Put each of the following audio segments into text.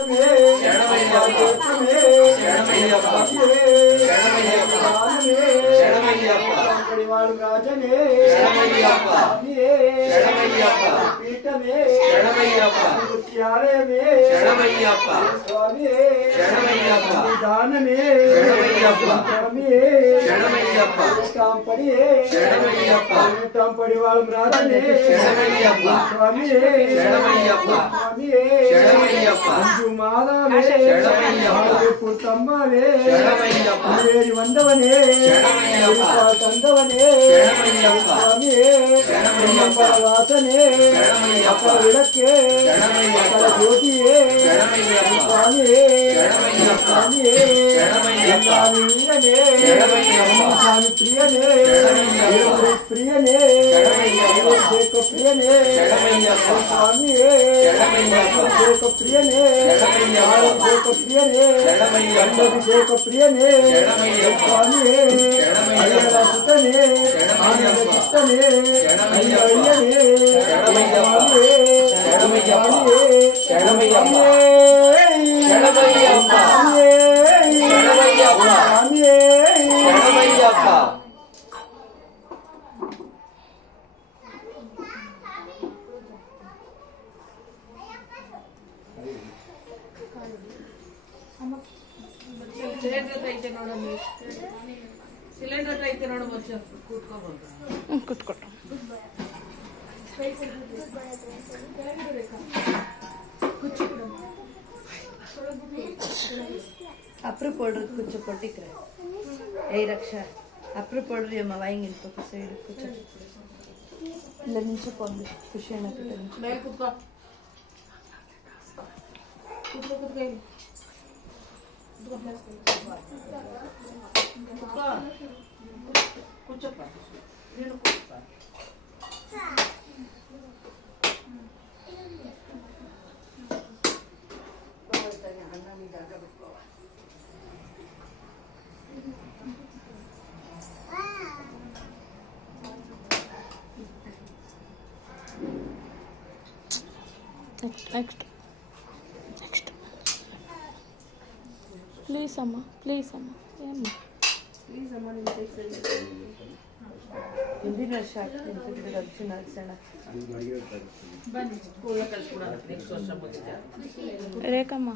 தோற்றமே தோற்றமே வாழும் రాజనే పీఠమే ముత్యాలయమే. స్వామి. దానమే స్వామి కాంపడి కాంపడి స్వామి. స్వామి. అంజు మాధవే పుట్టమ్మవే వేరి వందవనే కందవనే స్వామి అప్పల వాసనే అప్పల విడకే అప్పల జ్యోతియే స్వామియే స్వామియే స్వామి వీరనే స్వామి ప్రియనే ప్రియనే ప్రియనే స్వామి చేక ప్రియనే చేక ప్రియనే చేక ప్రియనే స్వామి అయ్యన సుతనే ఆనంద చిత్తనే అయ్యనే స్వామి స్వామి స్వామి స్వామి ಐತೆ ನೋಡಮ್ಮ ಸಿಲಿಂಡರ್ ಐತೆ ನೋಡಮ್ಮ ಕೂತ್ಕೊಬೋದು ಕೂತ್ಕೊಟ್ಟು அப்புறம் போடுறது குச்சி கொட்டிக்கிறேன் ஏய் ரக்ஷா அப்புறம் போடுறியம்மா வாங்கி பக்கம் சைடு குச்சி ಇಲ್ಲ ನಿಮಿಷ ಕೊಂಡು ಖುಷಿ ಏನಾಗುತ್ತೆ కూర్చోపా నేను కూర్చోపా అన్నం దగ్గర పెట్టుకోవాలి Next, next. ಪ್ಲೀಸ್ ಅಮ್ಮ ಪ್ಲೀಸ್ ಅಮ್ಮ ಏಮ್ಮ ಹಿಂದಿನ ವರ್ಷ ಅರ್ಜಿ ನಡೆಸೋಣ ರೇಖಮ್ಮ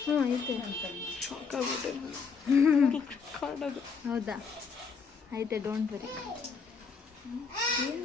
ಹ್ಞೂ ಐತೆ. ಶಾಕ್ ಆಗ್ಬಿಟ್ಟೆ ಕಾಡೋದು ಹೌದಾ? ಆಯ್ತಾ ಡೋಂಟ್ ವರಿ ಏನು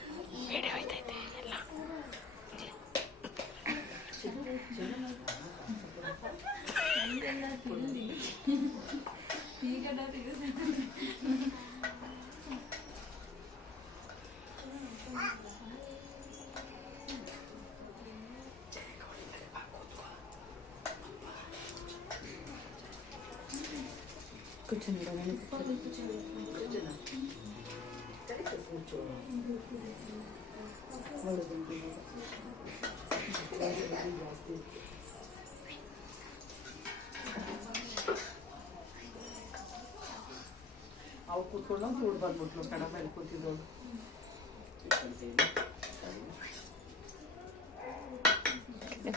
붙여놓으라고 하는 거 붙여놓으라고 ಅವು ಕೂತ್ಕೊಂಡು ದೂರ ಬಂದ್ಬಿಟ್ಲು ಕಡ ಮೇಲೆ ಕೂತಿದ್ದವಳು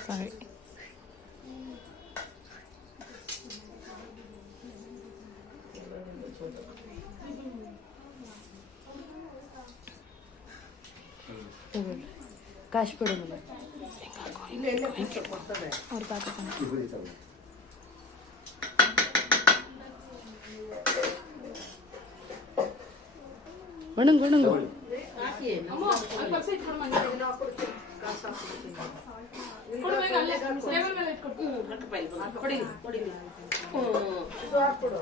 Sorry. ಅಮ್ಮ ಅಲ್ಲಿ ಪರ್ಸ್ ಇಟ್ಕೊಂಡು ಬಂದಿದ್ದೀನಿ ಕೊಡು ಬೇಗ ಅಲ್ಲೇ ಟೇಬಲ್ ಮೇಲೆ ಇಟ್ಕೊಡು ಕೊಡಿ ಕೊಡಿ ಇದು ಹಾಕ್ಕೊಡು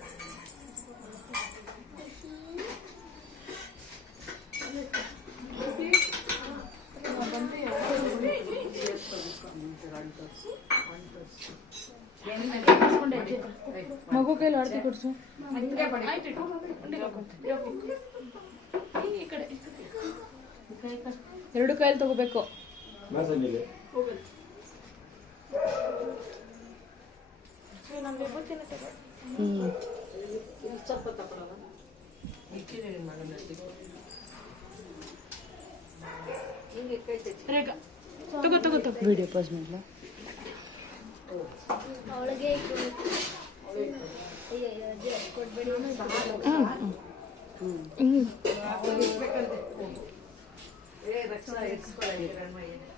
ಮಗು ಕೈಲಿ ಆಡ್ತಿ ಕೊಡ್ಸು. ಎರಡು ಕೈಲಿ ತಗೋಬೇಕು. ತಗೋ ತಗೋ ತಗೋ. ವಿಡಿಯೋ ಪಾಸ್ ಮಾಡ್ಲಾ? ರಕ್ಷಣಾ ಎಕ್ಸ್ಪರ್ಟ್ ಆಗಿದ್ದಾರೆ